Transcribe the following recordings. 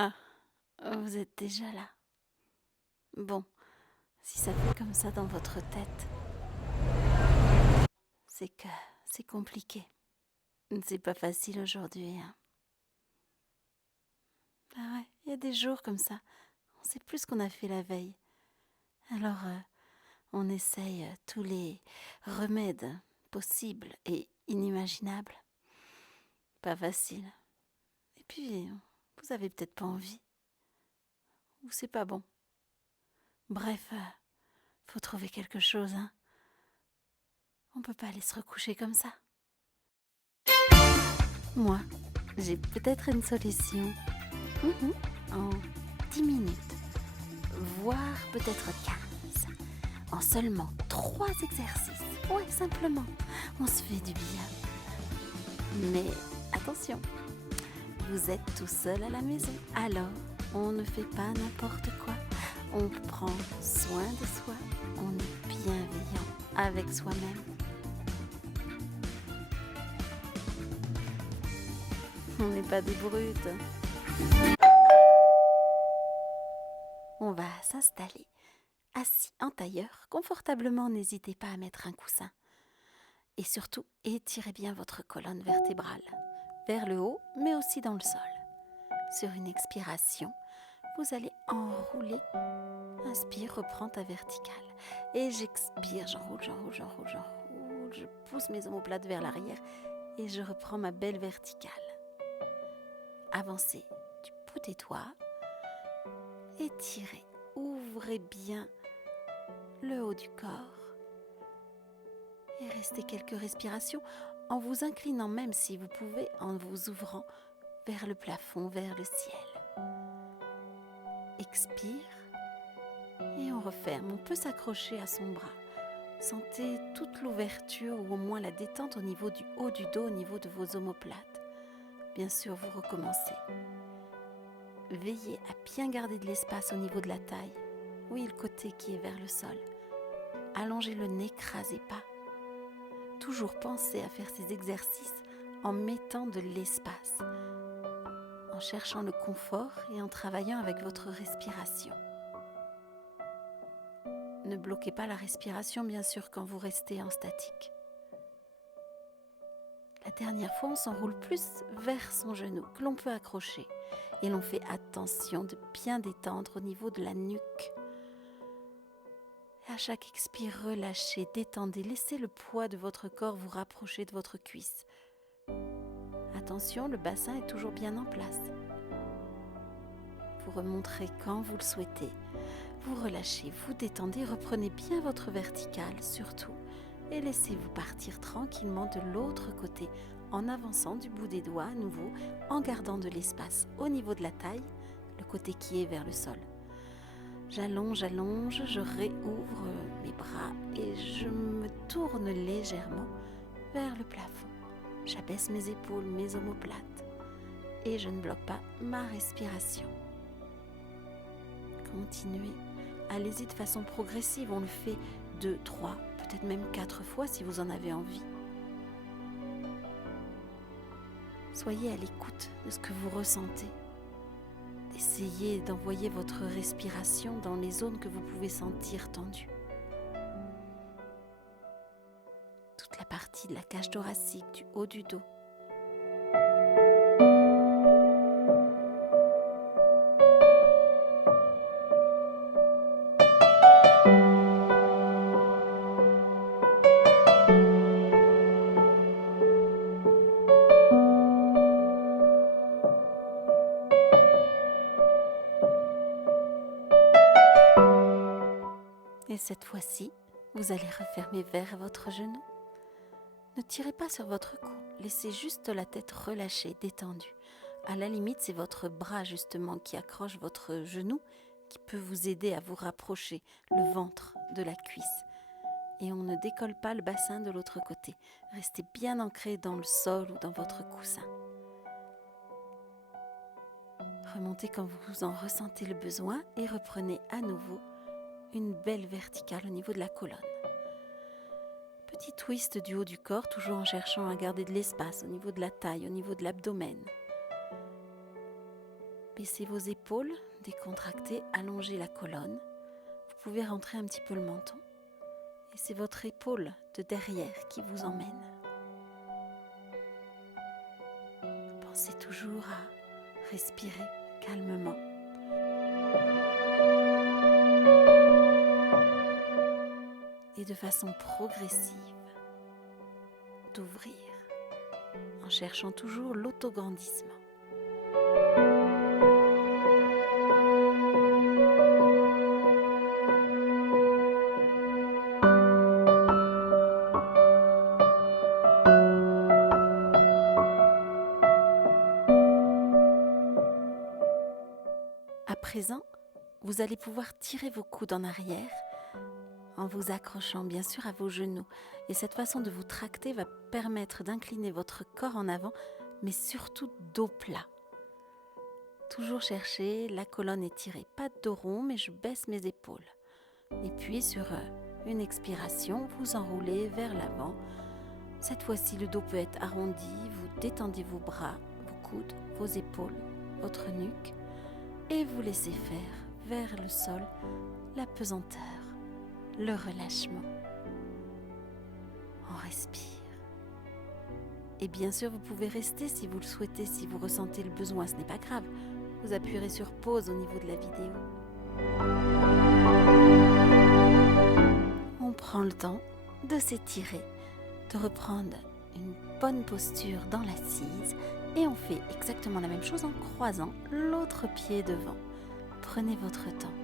Ah, vous êtes déjà là. Bon, si ça fait comme ça dans votre tête, c'est que c'est compliqué. C'est pas facile aujourd'hui, hein. Ah ouais, il y a des jours comme ça, on sait plus ce qu'on a fait la veille. Alors, on essaye tous les remèdes possibles et inimaginables. Pas facile. Et puis, vous avez peut-être pas envie. Ou c'est pas bon. Bref, faut trouver quelque chose, hein. On peut pas aller se recoucher comme ça. Moi, j'ai peut-être une solution. En 10 minutes, voire peut-être 15. En seulement 3 exercices. Ouais, simplement. On se fait du bien. Mais attention, vous êtes tout seul à la maison. Alors, on ne fait pas n'importe quoi. On prend soin de soi. On est bienveillant avec soi-même. On n'est pas des brutes. On va s'installer. Assis en tailleur, confortablement, n'hésitez pas à mettre un coussin. Et surtout, étirez bien votre colonne vertébrale, vers le haut, mais aussi dans le sol. Sur une expiration, vous allez enrouler. Inspire, reprends ta verticale. Et j'expire, j'enroule. Je pousse mes omoplates vers l'arrière et je reprends ma belle verticale. Avancez du bout des doigts. Étirez, ouvrez bien le haut du corps. Et restez quelques respirations en vous inclinant, même si vous pouvez, en vous ouvrant vers le plafond, vers le ciel. Expire et on referme. On peut s'accrocher à son bras. Sentez toute l'ouverture ou au moins la détente au niveau du haut du dos, au niveau de vos omoplates. Bien sûr, vous recommencez. Veillez à bien garder de l'espace au niveau de la taille. Oui, le côté qui est vers le sol. Allongez le nez, n'écrasez pas. Toujours pensez à faire ces exercices en mettant de l'espace, en cherchant le confort et en travaillant avec votre respiration. Ne bloquez pas la respiration, bien sûr, quand vous restez en statique. La dernière fois, on s'enroule plus vers son genou, que l'on peut accrocher. Et l'on fait attention de bien détendre au niveau de la nuque. Et à chaque expire, relâchez, détendez, laissez le poids de votre corps vous rapprocher de votre cuisse. Attention, le bassin est toujours bien en place. Vous remonterez quand vous le souhaitez. Vous relâchez, vous détendez, reprenez bien votre verticale surtout et laissez-vous partir tranquillement de l'autre côté en avançant du bout des doigts à nouveau, en gardant de l'espace au niveau de la taille, le côté qui est vers le sol. J'allonge, je réouvre mes bras et je me tourne légèrement vers le plafond. J'abaisse mes épaules, mes omoplates et je ne bloque pas ma respiration. Continuez. Allez-y de façon progressive, on le fait 2, 3, peut-être même 4 fois si vous en avez envie. Soyez à l'écoute de ce que vous ressentez. Essayez d'envoyer votre respiration dans les zones que vous pouvez sentir tendues. Toute la partie de la cage thoracique, du haut du dos. Et cette fois-ci, vous allez refermer vers votre genou. Ne tirez pas sur votre cou, laissez juste la tête relâchée, détendue. À la limite, c'est votre bras justement qui accroche votre genou qui peut vous aider à vous rapprocher le ventre de la cuisse. Et on ne décolle pas le bassin de l'autre côté. Restez bien ancré dans le sol ou dans votre coussin. Remontez quand vous en ressentez le besoin et reprenez à nouveau une belle verticale au niveau de la colonne. Petit twist du haut du corps, toujours en cherchant à garder de l'espace au niveau de la taille, au niveau de l'abdomen. Baissez vos épaules, décontractez, allongez la colonne. Vous pouvez rentrer un petit peu le menton. Et c'est votre épaule de derrière qui vous emmène. Pensez toujours à respirer calmement. Et de façon progressive, d'ouvrir en cherchant toujours l'autograndissement. À présent, vous allez pouvoir tirer vos coudes en arrière en vous accrochant bien sûr à vos genoux. Et cette façon de vous tracter va permettre d'incliner votre corps en avant, mais surtout dos plat. Toujours chercher, la colonne étirée, pas de dos rond, mais je baisse mes épaules. Et puis sur une expiration, vous enroulez vers l'avant. Cette fois-ci, le dos peut être arrondi, vous détendez vos bras, vos coudes, vos épaules, votre nuque, et vous laissez faire vers le sol la pesanteur, le relâchement. On respire. Et bien sûr, vous pouvez rester si vous le souhaitez, si vous ressentez le besoin, ce n'est pas grave. Vous appuierez sur pause au niveau de la vidéo. On prend le temps de s'étirer, de reprendre une bonne posture dans l'assise et on fait exactement la même chose en croisant l'autre pied devant. Prenez votre temps.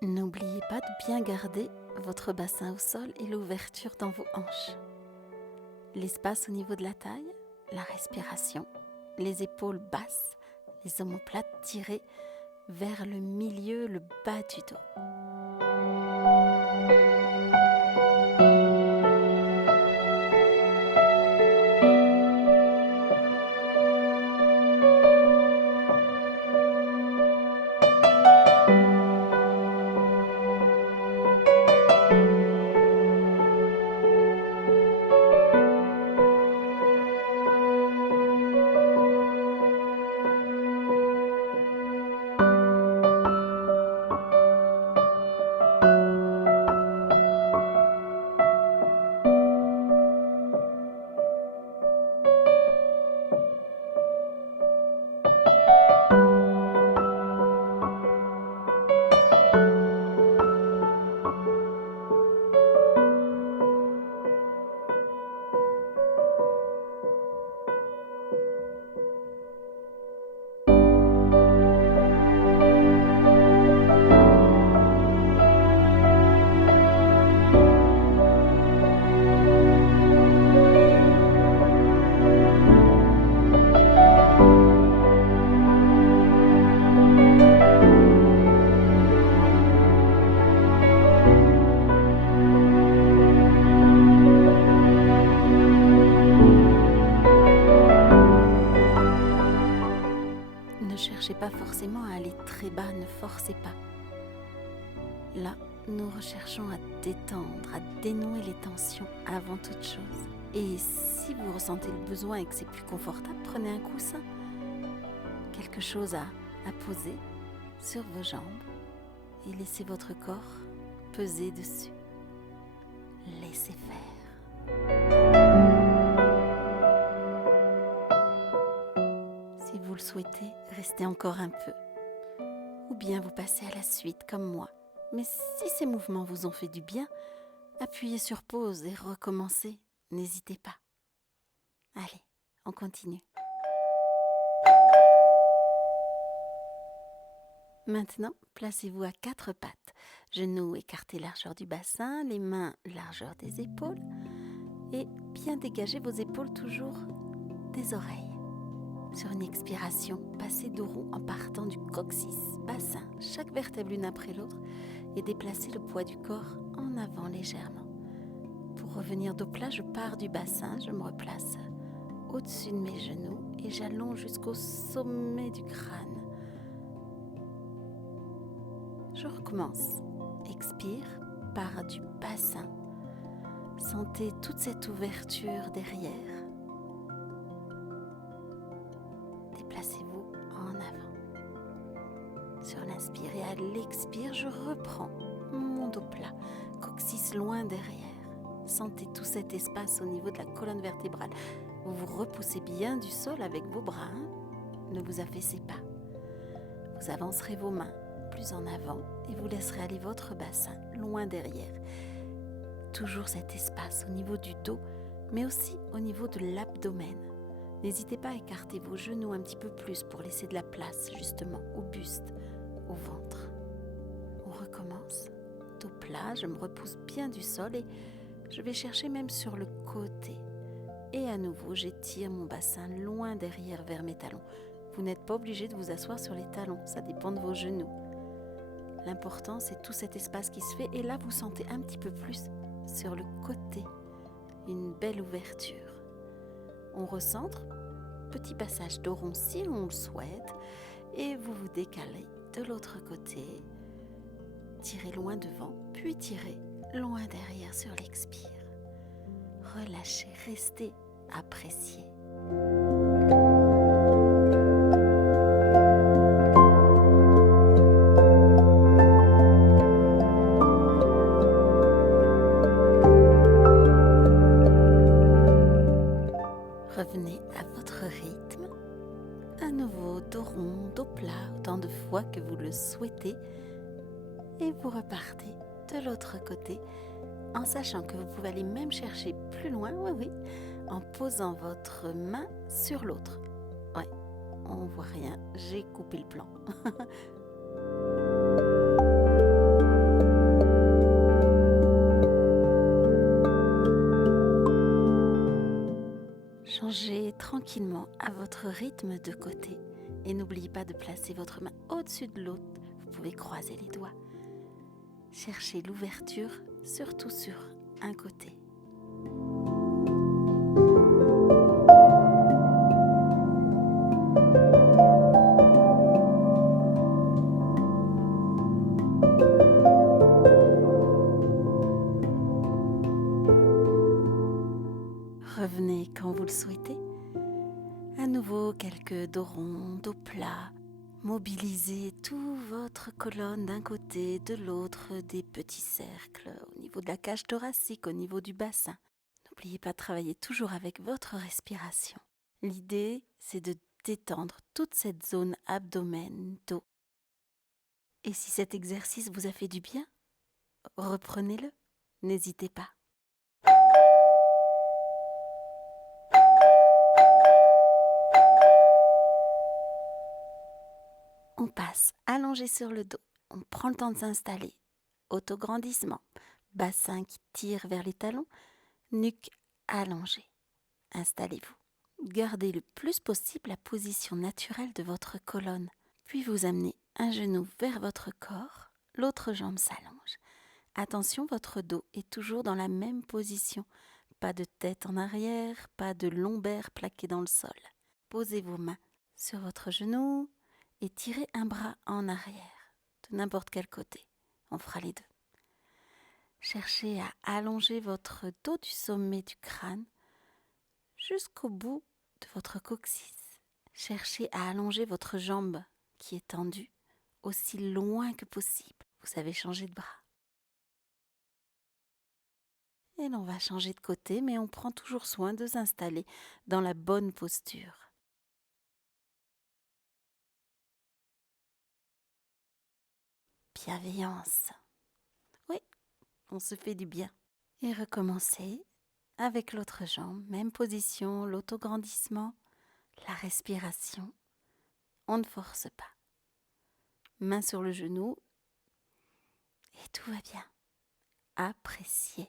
N'oubliez pas de bien garder votre bassin au sol et l'ouverture dans vos hanches. L'espace au niveau de la taille, la respiration, les épaules basses, les omoplates tirées vers le milieu, le bas du dos. Pas forcément à aller très bas, ne forcez pas. Là, nous recherchons à détendre, à dénouer les tensions avant toute chose. Et si vous ressentez le besoin et que c'est plus confortable, prenez un coussin. quelque chose à poser sur vos jambes et laissez votre corps peser dessus. Laissez faire. Si vous le souhaitez, restez encore un peu. Ou bien vous passez à la suite comme moi. Mais si ces mouvements vous ont fait du bien, appuyez sur pause et recommencez. N'hésitez pas. Allez, on continue. Maintenant, placez-vous à 4 pattes. Genoux écartés largeur du bassin, les mains largeur des épaules. Et bien dégager vos épaules toujours des oreilles. Sur une expiration, passez dos rond en partant du coccyx, bassin, chaque vertèbre l'une après l'autre et déplacez le poids du corps en avant légèrement. Pour revenir dos plat, je pars du bassin, je me replace au-dessus de mes genoux et j'allonge jusqu'au sommet du crâne. Je recommence. Expire, pars du bassin. Sentez toute cette ouverture derrière. Déplacez-vous en avant. Sur l'inspire et à l'expire, je reprends mon dos plat, coccyx loin derrière. Sentez tout cet espace au niveau de la colonne vertébrale. Vous vous repoussez bien du sol avec vos bras. Ne vous affaissez pas. Vous avancerez vos mains plus en avant et vous laisserez aller votre bassin loin derrière. Toujours cet espace au niveau du dos, mais aussi au niveau de l'abdomen. N'hésitez pas à écarter vos genoux un petit peu plus pour laisser de la place justement au buste, au ventre. On recommence. Dos plat, je me repousse bien du sol et je vais chercher même sur le côté. Et à nouveau, j'étire mon bassin loin derrière vers mes talons. Vous n'êtes pas obligé de vous asseoir sur les talons, ça dépend de vos genoux. L'important, c'est tout cet espace qui se fait et là, vous sentez un petit peu plus sur le côté, une belle ouverture. On recentre, petit passage dos rond si on le souhaite et vous vous décalez de l'autre côté. Tirez loin devant, puis tirez loin derrière sur l'expire. Relâchez, restez, appréciez. Revenez à votre rythme. À nouveau, dos rond, dos plat, autant de fois que vous le souhaitez. Et vous repartez de l'autre côté en sachant que vous pouvez aller même chercher plus loin, oui, en posant votre main sur l'autre. Ouais, on voit rien, j'ai coupé le plan. Changez tranquillement à votre rythme de côté et n'oubliez pas de placer votre main au-dessus de l'autre. Vous pouvez croiser les doigts. Cherchez l'ouverture, surtout sur un côté. Revenez quand vous le souhaitez. À nouveau, quelques dos ronds, dos plats. Mobilisez toute votre colonne d'un côté, de l'autre, des petits cercles au niveau de la cage thoracique, au niveau du bassin. N'oubliez pas de travailler toujours avec votre respiration. L'idée, c'est de détendre toute cette zone abdomen, dos. Et si cet exercice vous a fait du bien, reprenez-le, n'hésitez pas. On passe allongé sur le dos, on prend le temps de s'installer. Autograndissement, bassin qui tire vers les talons, nuque allongée. Installez-vous. Gardez le plus possible la position naturelle de votre colonne. Puis vous amenez un genou vers votre corps, l'autre jambe s'allonge. Attention, votre dos est toujours dans la même position. Pas de tête en arrière, pas de lombaire plaqué dans le sol. Posez vos mains sur votre genou et tirez un bras en arrière, de n'importe quel côté. On fera les deux. Cherchez à allonger votre dos du sommet du crâne jusqu'au bout de votre coccyx. Cherchez à allonger votre jambe qui est tendue aussi loin que possible. Vous avez changé de bras. Et l'on va changer de côté, mais on prend toujours soin de s'installer dans la bonne posture. Bienveillance. Oui, on se fait du bien. Et recommencez avec l'autre jambe, même position, l'autograndissement, la respiration. On ne force pas. Main sur le genou et tout va bien. Appréciez.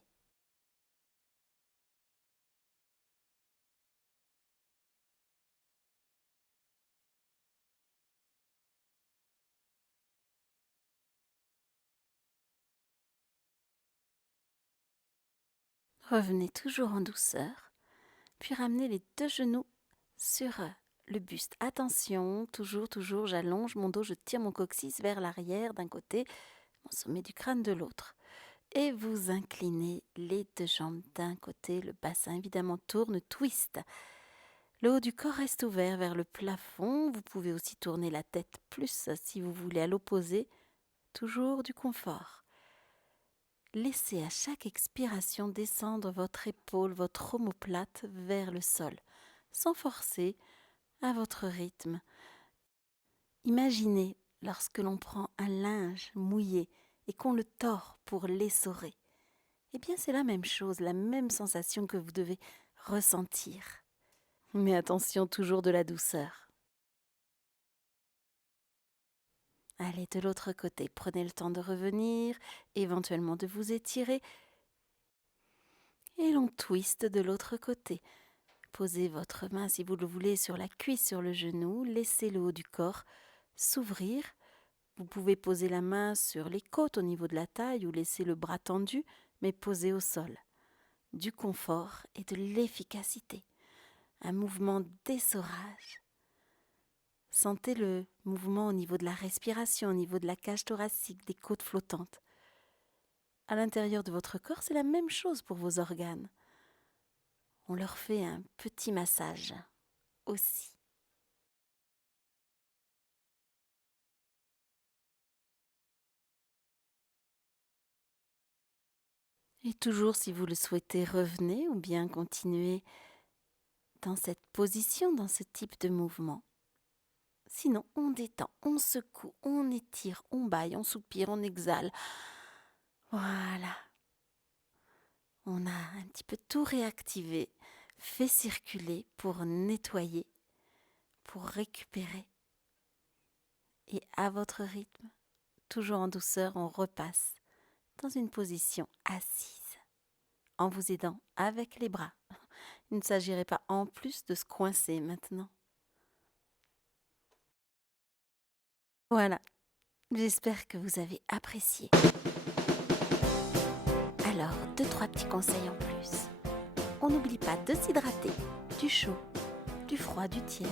Revenez toujours en douceur, puis ramenez les deux genoux sur le buste. Attention, toujours, j'allonge mon dos, je tire mon coccyx vers l'arrière d'un côté, mon sommet du crâne de l'autre. Et vous inclinez les deux jambes d'un côté, le bassin évidemment tourne, twist. Le haut du corps reste ouvert vers le plafond. Vous pouvez aussi tourner la tête plus si vous voulez à l'opposé. Toujours du confort. Laissez à chaque expiration descendre votre épaule, votre omoplate vers le sol, sans forcer, à votre rythme. Imaginez lorsque l'on prend un linge mouillé et qu'on le tord pour l'essorer. Eh bien, c'est la même chose, la même sensation que vous devez ressentir. Mais attention, toujours de la douceur. Allez de l'autre côté, prenez le temps de revenir, éventuellement de vous étirer. Et l'on twiste de l'autre côté. Posez votre main, si vous le voulez, sur la cuisse, sur le genou. Laissez le haut du corps s'ouvrir. Vous pouvez poser la main sur les côtes au niveau de la taille ou laisser le bras tendu, mais posé au sol. Du confort et de l'efficacité. Un mouvement d'essorage. Sentez le mouvement au niveau de la respiration, au niveau de la cage thoracique, des côtes flottantes. À l'intérieur de votre corps, c'est la même chose pour vos organes. On leur fait un petit massage aussi. Et toujours, si vous le souhaitez, revenez ou bien continuez dans cette position, dans ce type de mouvement. Sinon, on détend, on secoue, on étire, on bâille, on soupire, on exhale. Voilà. On a un petit peu tout réactivé, fait circuler pour nettoyer, pour récupérer. Et à votre rythme, toujours en douceur, on repasse dans une position assise, en vous aidant avec les bras. Il ne s'agirait pas en plus de se coincer maintenant. Voilà, j'espère que vous avez apprécié. Alors, 2-3 petits conseils en plus. On n'oublie pas de s'hydrater, du chaud, du froid, du tiède,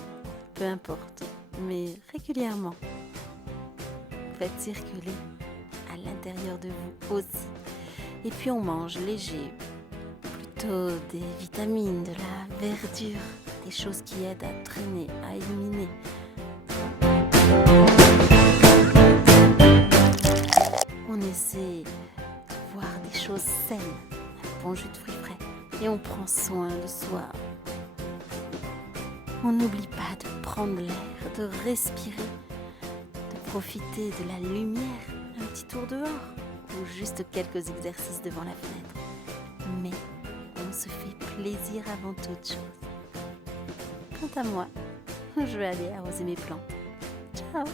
peu importe, mais régulièrement. Faites circuler à l'intérieur de vous aussi. Et puis on mange léger, plutôt des vitamines, de la verdure, des choses qui aident à drainer, à éliminer. On essaie de voir des choses saines, un bon jus de fruits frais, et on prend soin de soi. On n'oublie pas de prendre l'air, de respirer, de profiter de la lumière, un petit tour dehors ou juste quelques exercices devant la fenêtre. Mais on se fait plaisir avant toute chose. Quant à moi, je vais aller arroser mes plantes. Ciao!